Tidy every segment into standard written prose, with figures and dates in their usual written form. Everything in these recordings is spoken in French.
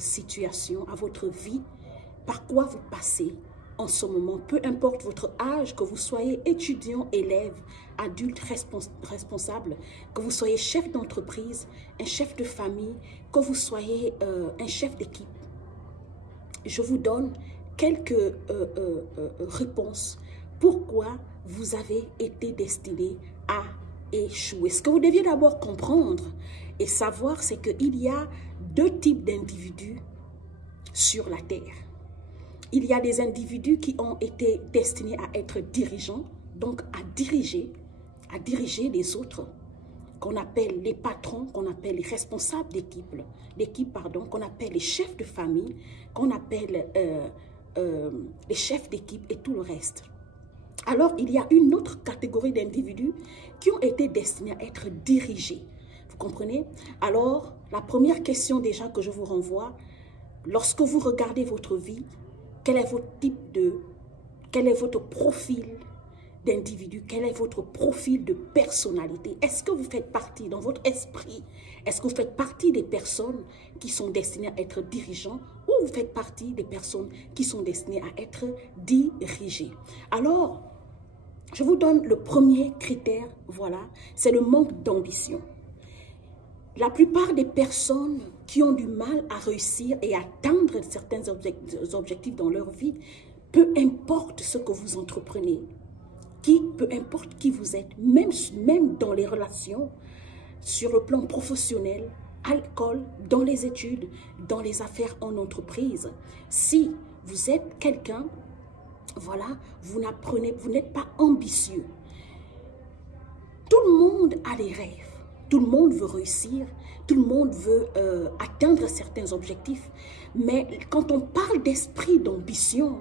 votre situation, à votre vie, par quoi vous passez en ce moment, peu importe votre âge, que vous soyez étudiant, élève, adulte, responsable, que vous soyez chef d'entreprise, un chef de famille, que vous soyez un chef d'équipe. Je vous donne quelques réponses. Pourquoi vous avez été destiné à échouer? Ce que vous deviez d'abord comprendre et savoir, c'est qu'il y a deux types d'individus sur la terre. Il y a des individus qui ont été destinés à être dirigeants, donc à diriger les autres, qu'on appelle les patrons, qu'on appelle les responsables d'équipe, qu'on appelle les chefs de famille, qu'on appelle les chefs d'équipe et tout le reste. Alors, il y a une autre catégorie d'individus qui ont été destinés à être dirigés. Vous comprenez? Alors, la première question déjà que je vous renvoie, lorsque vous regardez votre vie, quel est votre profil d'individu? Quel est votre profil de personnalité? Est-ce que vous faites partie, dans votre esprit, est-ce que vous faites partie des personnes qui sont destinées à être dirigeants ou vous faites partie des personnes qui sont destinées à être dirigées? Alors, je vous donne le premier critère, voilà, c'est le manque d'ambition. La plupart des personnes qui ont du mal à réussir et à atteindre certains objectifs dans leur vie, peu importe ce que vous entreprenez, peu importe qui vous êtes, même dans les relations, sur le plan professionnel, à l'école, dans les études, dans les affaires en entreprise, si vous êtes quelqu'un, voilà, vous n'êtes pas ambitieux. Tout le monde a des rêves. Tout le monde veut réussir, tout le monde veut atteindre certains objectifs. Mais quand on parle d'esprit d'ambition,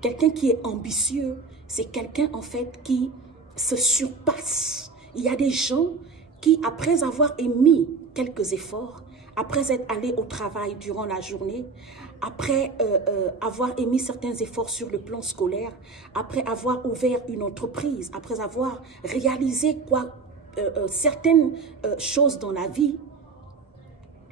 quelqu'un qui est ambitieux, c'est quelqu'un en fait qui se surpasse. Il y a des gens qui, après avoir émis quelques efforts, après être allés au travail durant la journée, après avoir émis certains efforts sur le plan scolaire, après avoir ouvert une entreprise, après avoir réalisé certaines choses dans la vie,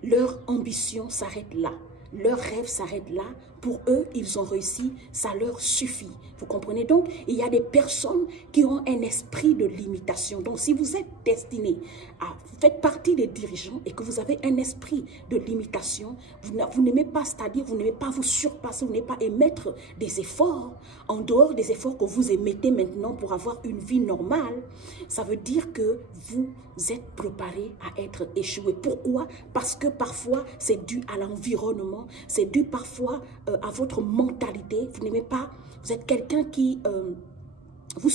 leur ambition s'arrête là. Leur rêve s'arrête là. Pour eux, ils ont réussi, ça leur suffit. Vous comprenez? Donc, il y a des personnes qui ont un esprit de limitation. Donc, si vous êtes destiné à faire partie des dirigeants et que vous avez un esprit de limitation, vous n'aimez pas, c'est-à-dire vous n'aimez pas vous surpasser, vous n'aimez pas émettre des efforts en dehors des efforts que vous émettez maintenant pour avoir une vie normale, ça veut dire que vous êtes préparé à être échoué. Pourquoi? Parce que parfois, c'est dû à l'environnement, c'est dû parfois à votre mentalité. Vous n'aimez pas, vous êtes quelqu'un qui vous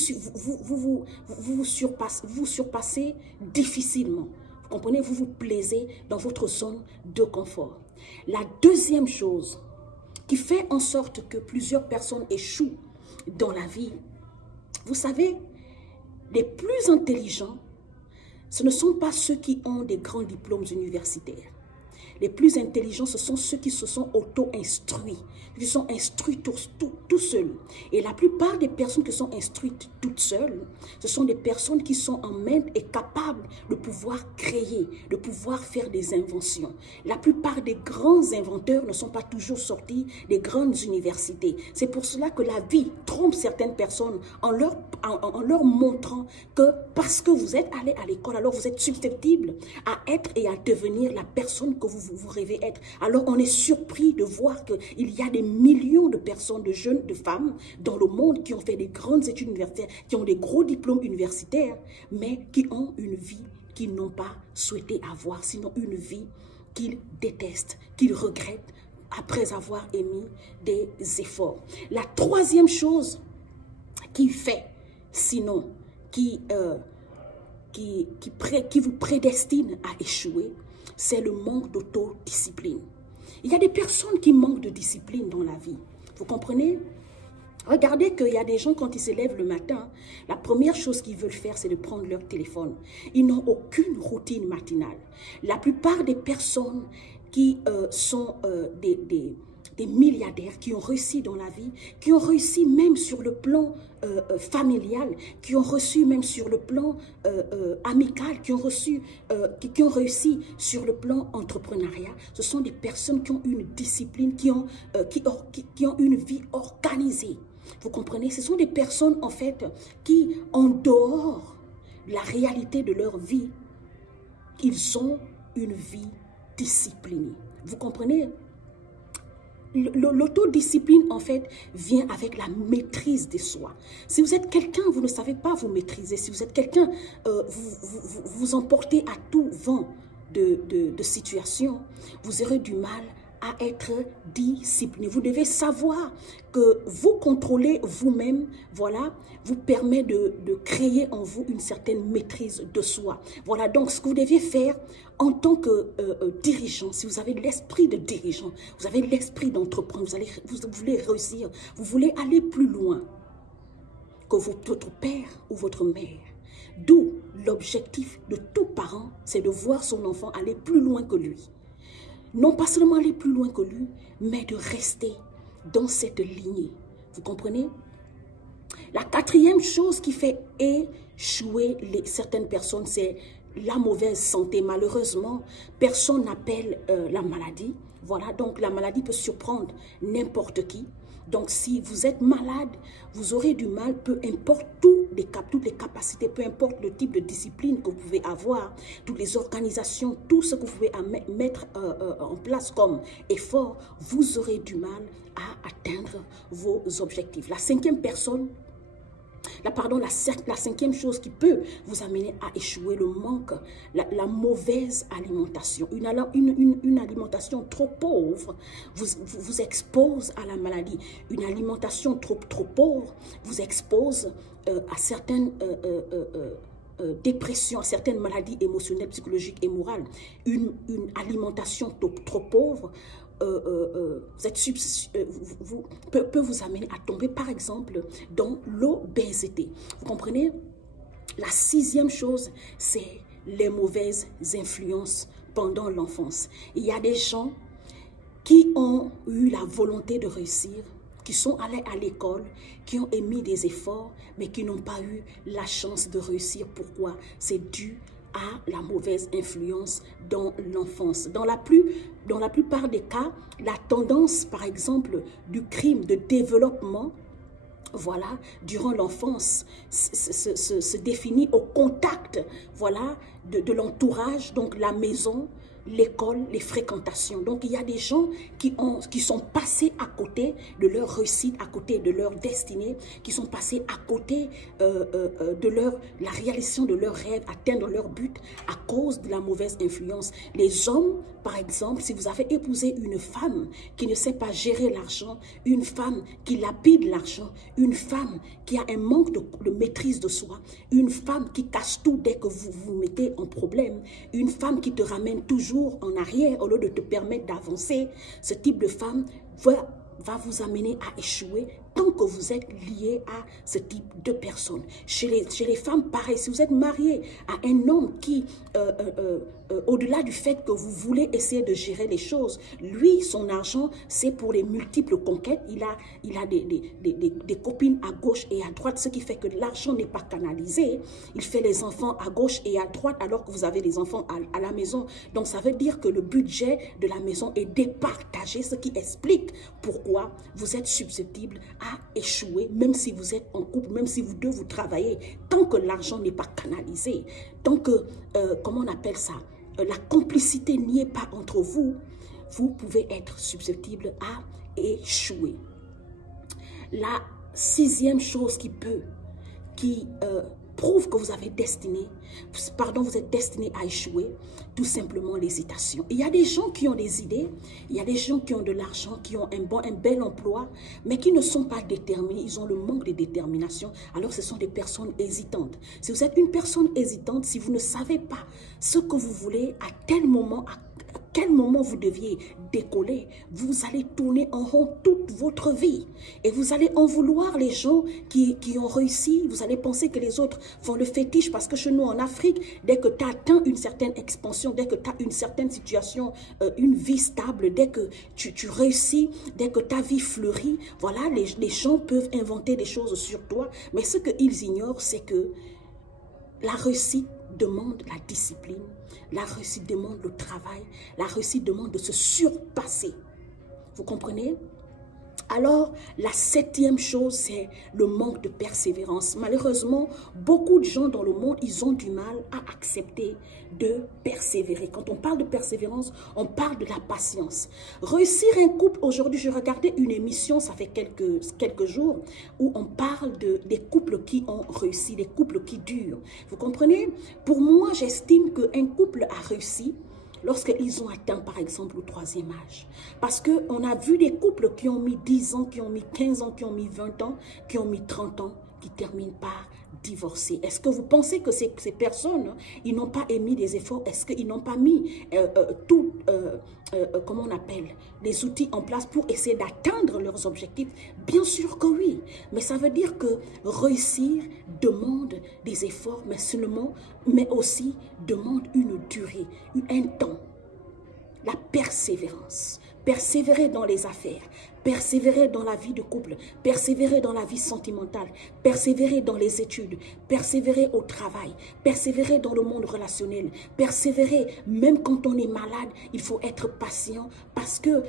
surpassez difficilement. Vous comprenez? Vous vous plaisez dans votre zone de confort. La deuxième chose qui fait en sorte que plusieurs personnes échouent dans la vie, vous savez, les plus intelligents, ce ne sont pas ceux qui ont des grands diplômes universitaires. Les plus intelligents, ce sont ceux qui se sont auto-instruits, qui sont instruits tout seuls. Et la plupart des personnes qui sont instruites toutes seules, ce sont des personnes qui sont en main et capables de pouvoir créer, de pouvoir faire des inventions. La plupart des grands inventeurs ne sont pas toujours sortis des grandes universités. C'est pour cela que la vie trompe certaines personnes en leur montrant que parce que vous êtes allé à l'école, alors vous êtes susceptible à être et à devenir la personne que vous rêvez être. Alors on est surpris de voir qu'il y a des millions de personnes, de jeunes, de femmes dans le monde qui ont fait des grandes études universitaires, qui ont des gros diplômes universitaires, mais qui ont une vie qu'ils n'ont pas souhaité avoir, sinon une vie qu'ils détestent, qu'ils regrettent après avoir émis des efforts. La troisième chose qui fait, sinon, qui vous prédestine à échouer, c'est le manque d'autodiscipline. Il y a des personnes qui manquent de discipline dans la vie. Vous comprenez? Regardez qu'il y a des gens, quand ils se lèvent le matin, la première chose qu'ils veulent faire, c'est de prendre leur téléphone. Ils n'ont aucune routine matinale. La plupart des personnes qui sont des milliardaires qui ont réussi dans la vie, qui ont réussi même sur le plan familial, qui ont reçu même sur le plan amical, qui ont réussi sur le plan entrepreneurial. Ce sont des personnes qui ont une discipline, qui ont une vie organisée. Vous comprenez? Ce sont des personnes en fait qui, en dehors de la réalité de leur vie, ils ont une vie disciplinée. Vous comprenez? L'autodiscipline, en fait, vient avec la maîtrise de soi. Si vous êtes quelqu'un, vous ne savez pas vous maîtriser. Si vous êtes quelqu'un, vous emportez à tout vent de situation, vous aurez du mal à être discipliné. Vous devez savoir que vous contrôler vous-même, voilà, vous permet de créer en vous une certaine maîtrise de soi. Voilà, donc ce que vous devez faire en tant que dirigeant, si vous avez l'esprit de dirigeant, vous avez l'esprit d'entrepreneur, vous voulez réussir, vous voulez aller plus loin que votre père ou votre mère. D'où l'objectif de tout parent, c'est de voir son enfant aller plus loin que lui. Non pas seulement aller plus loin que lui, mais de rester dans cette lignée. Vous comprenez? La quatrième chose qui fait échouer certaines personnes, c'est la mauvaise santé. Malheureusement, personne n'appelle la maladie. Voilà, donc la maladie peut surprendre n'importe qui. Donc, si vous êtes malade, vous aurez du mal, peu importe toutes les capacités, peu importe le type de discipline que vous pouvez avoir, toutes les organisations, tout ce que vous pouvez mettre en place comme effort, vous aurez du mal à atteindre vos objectifs. La cinquième chose qui peut vous amener à échouer, le manque, la mauvaise alimentation. Une alimentation trop pauvre vous expose à la maladie. Une alimentation trop pauvre vous expose à certaines dépressions, à certaines maladies émotionnelles, psychologiques et morales. Une alimentation trop pauvre peut vous amener à tomber, par exemple, dans l'obésité. Vous comprenez? La sixième chose, c'est les mauvaises influences pendant l'enfance. Il y a des gens qui ont eu la volonté de réussir, qui sont allés à l'école, qui ont émis des efforts, mais qui n'ont pas eu la chance de réussir. Pourquoi? C'est dû à la mauvaise influence dans l'enfance. Dans la plupart des cas, la tendance, par exemple, du crime de développement, voilà, durant l'enfance, se définit au contact, voilà, de l'entourage, donc la maison, l'école, les fréquentations. Donc, il y a des gens qui sont passés à côté de leur réussite, à côté de leur destinée, qui sont passés à côté de la réalisation de leurs rêves, atteindre leur but à cause de la mauvaise influence. Les hommes, par exemple, si vous avez épousé une femme qui ne sait pas gérer l'argent, une femme qui lapide l'argent, une femme qui a un manque de maîtrise de soi, une femme qui casse tout dès que vous vous mettez en problème, une femme qui te ramène toujours en arrière au lieu de te permettre d'avancer, ce type de femme va vous amener à échouer tant que vous êtes lié à ce type de personnes. Chez les femmes, pareil, si vous êtes marié à un homme qui, au-delà du fait que vous voulez essayer de gérer les choses, lui, son argent, c'est pour les multiples conquêtes. Il a des copines à gauche et à droite, ce qui fait que l'argent n'est pas canalisé. Il fait les enfants à gauche et à droite alors que vous avez les enfants à la maison. Donc, ça veut dire que le budget de la maison est départagé, ce qui explique pourquoi vous êtes susceptible à échouer, même si vous êtes en couple, même si vous deux vous travaillez, tant que l'argent n'est pas canalisé, tant que, comment on appelle ça, la complicité n'y est pas entre vous, vous pouvez être susceptible à échouer. La sixième chose qui prouve que vous êtes destiné à échouer, tout simplement l'hésitation. Il y a des gens qui ont des idées, il y a des gens qui ont de l'argent, qui ont un bel emploi, mais qui ne sont pas déterminés, ils ont le manque de détermination, alors ce sont des personnes hésitantes. Si vous êtes une personne hésitante, si vous ne savez pas ce que vous voulez à tel moment, quel moment vous deviez décoller, vous allez tourner en rond toute votre vie. Et vous allez en vouloir les gens qui ont réussi. Vous allez penser que les autres font le fétiche parce que chez nous en Afrique, dès que tu atteins une certaine expansion, dès que tu as une certaine situation, une vie stable, dès que tu réussis, dès que ta vie fleurit, voilà, les gens peuvent inventer des choses sur toi. Mais ce qu'ils ignorent, c'est que la réussite demande la discipline, la réussite demande le travail, la réussite demande de se surpasser. Vous comprenez? Alors, la 7e chose, c'est le manque de persévérance. Malheureusement, beaucoup de gens dans le monde, ils ont du mal à accepter de persévérer. Quand on parle de persévérance, on parle de la patience. Réussir un couple, aujourd'hui, je regardais une émission, ça fait quelques jours, où on parle des couples qui ont réussi, des couples qui durent. Vous comprenez? Pour moi, j'estime qu'un couple a réussi lorsqu'ils ont atteint, par exemple, le 3e âge. Parce qu'on a vu des couples qui ont mis 10 ans, qui ont mis 15 ans, qui ont mis 20 ans, qui ont mis 30 ans, qui terminent par divorcer. Est-ce que vous pensez que ces personnes, ils n'ont pas émis des efforts? Est-ce qu'ils n'ont pas mis comment on appelle, les outils en place pour essayer d'atteindre leurs objectifs? Bien sûr que oui. Mais ça veut dire que réussir demande des efforts, mais aussi demande une durée, un temps. La persévérance. Persévérer dans les affaires, persévérer dans la vie de couple, persévérer dans la vie sentimentale, persévérer dans les études, persévérer au travail, persévérer dans le monde relationnel, persévérer même quand on est malade, il faut être patient parce que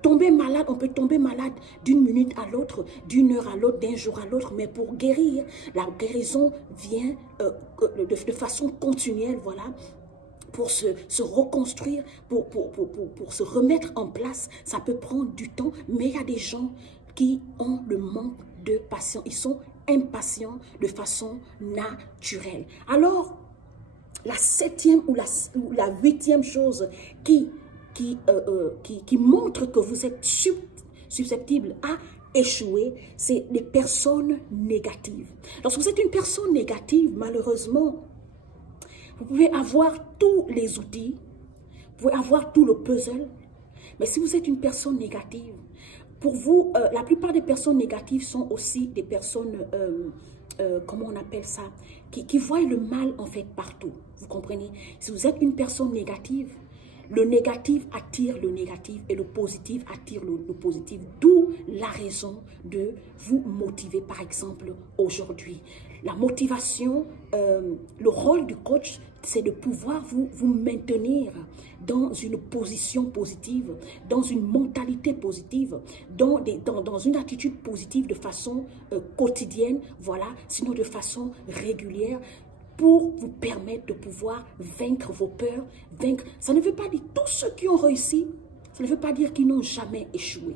tomber malade, on peut tomber malade d'une minute à l'autre, d'une heure à l'autre, d'un jour à l'autre, mais pour guérir, la guérison vient de façon continuelle, voilà. Pour se reconstruire, pour se remettre en place, ça peut prendre du temps, mais il y a des gens qui ont le manque de patience. Ils sont impatients de façon naturelle. Alors, la 7e ou la 8e chose qui montre que vous êtes susceptible à échouer, c'est les personnes négatives. Lorsque vous êtes une personne négative, malheureusement, vous pouvez avoir tous les outils, vous pouvez avoir tout le puzzle, mais si vous êtes une personne négative, pour vous, la plupart des personnes négatives sont aussi des personnes, comment on appelle ça, qui voient le mal en fait partout, vous comprenez? Si vous êtes une personne négative, le négatif attire le négatif et le positif attire le positif, d'où la raison de vous motiver, par exemple, aujourd'hui. La motivation, le rôle du coach, c'est de pouvoir vous maintenir dans une position positive, dans une mentalité positive, dans une attitude positive de façon quotidienne, voilà, sinon de façon régulière, pour vous permettre de pouvoir vaincre vos peurs, vaincre. Ça ne veut pas dire tous ceux qui ont réussi, ça ne veut pas dire qu'ils n'ont jamais échoué.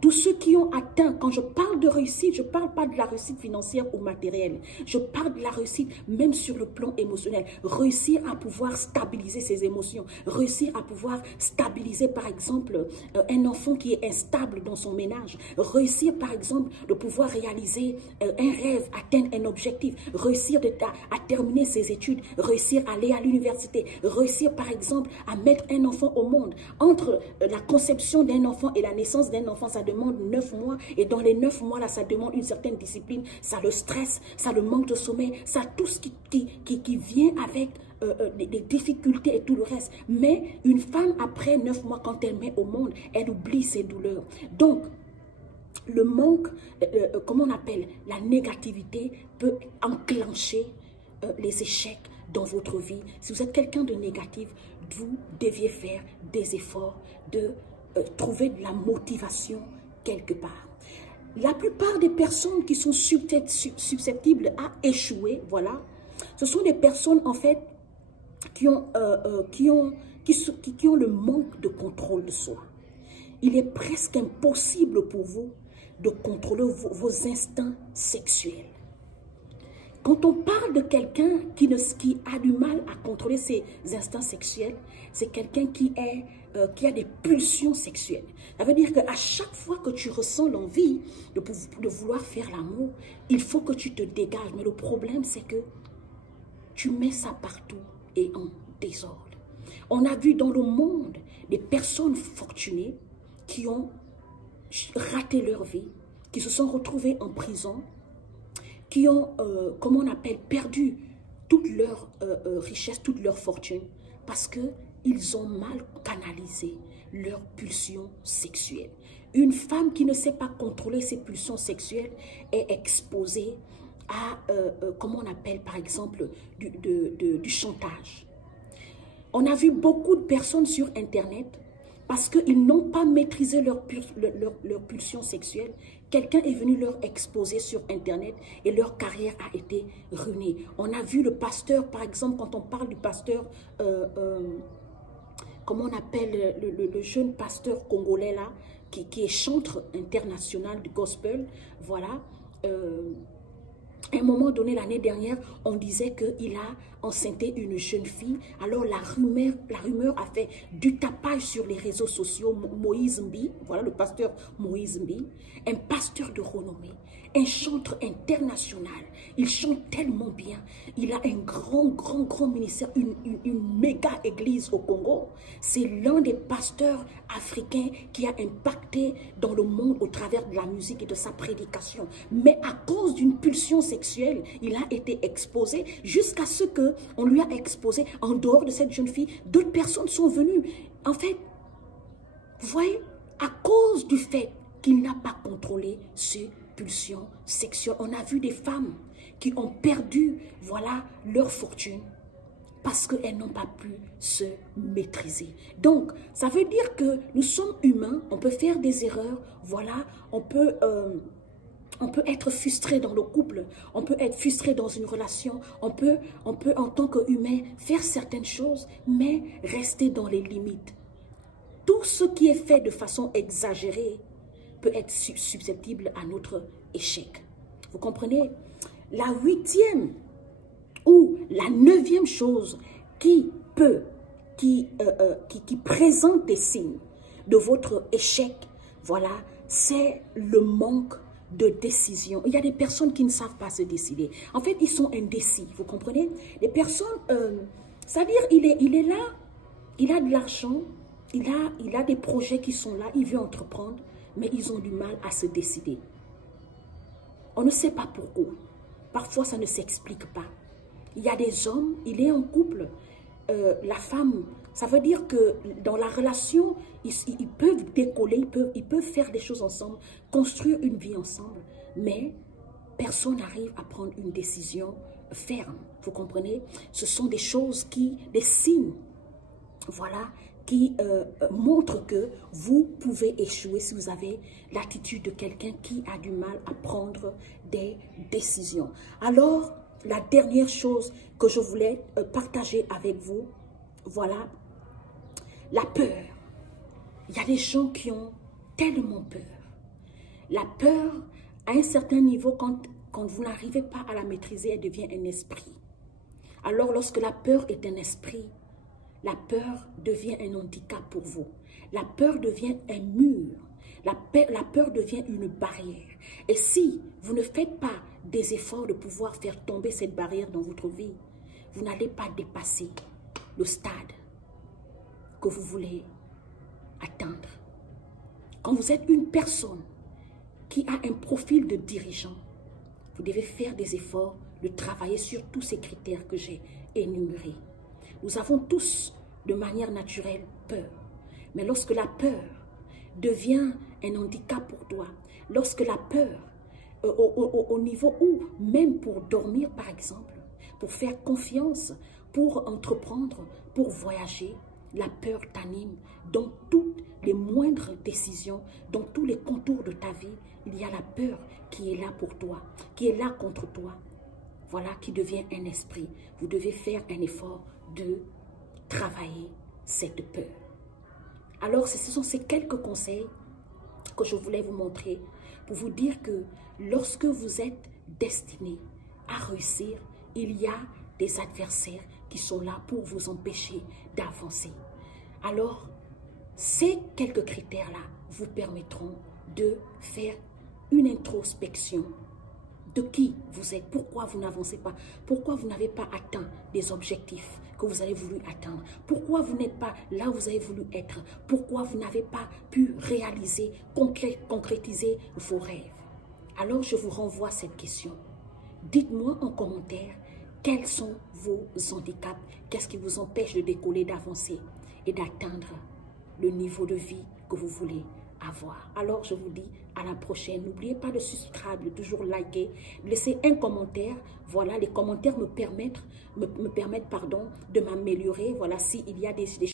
Tous ceux qui ont atteint, quand je parle de réussite, je ne parle pas de la réussite financière ou matérielle. Je parle de la réussite même sur le plan émotionnel. Réussir à pouvoir stabiliser ses émotions. Réussir à pouvoir stabiliser, par exemple, un enfant qui est instable dans son ménage. Réussir, par exemple, de pouvoir réaliser un rêve, atteindre un objectif. Réussir à terminer ses études. Réussir à aller à l'université. Réussir, par exemple, à mettre un enfant au monde. Entre la conception d'un enfant et la naissance d'un enfant, ça demande 9 mois. Et dans les 9 mois, là, ça demande une certaine discipline. Ça le stress, ça le manque de sommeil, ça tout ce qui vient avec des difficultés et tout le reste. Mais une femme, après 9 mois, quand elle met au monde, elle oublie ses douleurs. Donc, le manque, comment on appelle, la négativité peut enclencher les échecs dans votre vie. Si vous êtes quelqu'un de négatif, vous deviez faire des efforts de trouver de la motivation quelque part. La plupart des personnes qui sont susceptibles à échouer, voilà, ce sont des personnes en fait qui ont le manque de contrôle de soi. Il est presque impossible pour vous de contrôler vos instincts sexuels. Quand on parle de quelqu'un qui a du mal à contrôler ses instincts sexuels, c'est quelqu'un qui a des pulsions sexuelles. Ça veut dire qu'à chaque fois que tu ressens l'envie de vouloir faire l'amour, il faut que tu te dégages. Mais le problème, c'est que tu mets ça partout et en désordre. On a vu dans le monde des personnes fortunées qui ont raté leur vie, qui se sont retrouvées en prison, qui ont, comment on appelle, perdu toute leur richesse, toute leur fortune, parce qu'ils ont mal canalisé leur pulsion sexuelle. Une femme qui ne sait pas contrôler ses pulsions sexuelles est exposée à, comment on appelle, par exemple, du chantage. On a vu beaucoup de personnes sur Internet, parce qu'ils n'ont pas maîtrisé leur pulsion sexuelle. Quelqu'un est venu leur exposer sur Internet et leur carrière a été ruinée. On a vu le pasteur, par exemple, quand on parle du pasteur, comment on appelle le jeune pasteur congolais là, qui est chantre international du gospel, voilà. À un moment donné, l'année dernière, on disait qu'il a enceinté une jeune fille. Alors la rumeur a fait du tapage sur les réseaux sociaux. Moïse Mbi, voilà le pasteur Moïse Mbi, un pasteur de renommée, un chanteur international. Il chante tellement bien. Il a un grand ministère, une méga église au Congo. C'est l'un des pasteurs africains qui a impacté dans le monde au travers de la musique et de sa prédication. Mais à cause d'une pulsion sexuelle, il a été exposé jusqu'à ce qu'on lui a exposé. En dehors de cette jeune fille, d'autres personnes sont venues. En fait, vous voyez, à cause du fait qu'il n'a pas contrôlé ses pulsions sexuelles, on a vu des femmes qui ont perdu, voilà, leur fortune parce qu'elles n'ont pas pu se maîtriser. Donc, ça veut dire que nous sommes humains, on peut faire des erreurs, voilà, on peut être frustré dans le couple, on peut être frustré dans une relation, on peut en tant qu'humain faire certaines choses, mais rester dans les limites. Tout ce qui est fait de façon exagérée peut être susceptible à notre échec. Vous comprenez? La 8e ou la 9e chose qui présente des signes de votre échec, voilà, c'est le manque de décision. Il y a des personnes qui ne savent pas se décider. En fait, ils sont indécis, vous comprenez? Les personnes, c'est-à-dire, il est là, il a de l'argent, il a des projets qui sont là, il veut entreprendre, mais ils ont du mal à se décider. On ne sait pas pourquoi. Parfois, ça ne s'explique pas. Il y a des hommes, il est en couple, la femme, ça veut dire que dans la relation, ils peuvent décoller, ils peuvent faire des choses ensemble, construire une vie ensemble, mais personne n'arrive à prendre une décision ferme. Vous comprenez? Ce sont des choses des signes, voilà, qui montrent que vous pouvez échouer si vous avez l'attitude de quelqu'un qui a du mal à prendre des décisions. Alors, la dernière chose que je voulais partager avec vous, voilà, la peur. Il y a des gens qui ont tellement peur. La peur, à un certain niveau, quand vous n'arrivez pas à la maîtriser, elle devient un esprit. Alors, lorsque la peur est un esprit, la peur devient un handicap pour vous. La peur devient un mur. La peur devient une barrière. Et si vous ne faites pas des efforts de pouvoir faire tomber cette barrière dans votre vie, vous n'allez pas dépasser le stade que vous voulez atteindre. Quand vous êtes une personne qui a un profil de dirigeant, vous devez faire des efforts de travailler sur tous ces critères que j'ai énumérés. Nous avons tous, de manière naturelle, peur. Mais lorsque la peur devient un handicap pour toi, lorsque la peur, au niveau où, même pour dormir par exemple, pour faire confiance, pour entreprendre, pour voyager, la peur t'anime. Dans toutes les moindres décisions, dans tous les contours de ta vie, il y a la peur qui est là pour toi, qui est là contre toi. Voilà, qui devient un esprit. Vous devez faire un effort de travailler cette peur. Alors, ce sont ces quelques conseils que je voulais vous montrer pour vous dire que lorsque vous êtes destiné à réussir, il y a des adversaires qui sont là pour vous empêcher d'avancer. Alors, ces quelques critères-là vous permettront de faire une introspection de qui vous êtes, pourquoi vous n'avancez pas, pourquoi vous n'avez pas atteint des objectifs que vous avez voulu atteindre? Pourquoi vous n'êtes pas là où vous avez voulu être? Pourquoi vous n'avez pas pu réaliser, concrétiser vos rêves? Alors je vous renvoie cette question. Dites-moi en commentaire quels sont vos handicaps, qu'est-ce qui vous empêche de décoller, d'avancer et d'atteindre le niveau de vie que vous voulez avoir. Alors je vous dis à la prochaine. N'oubliez pas de subscribe, de toujours liker, de laisser un commentaire. Voilà, les commentaires me permettent de m'améliorer. Voilà, s'il y a des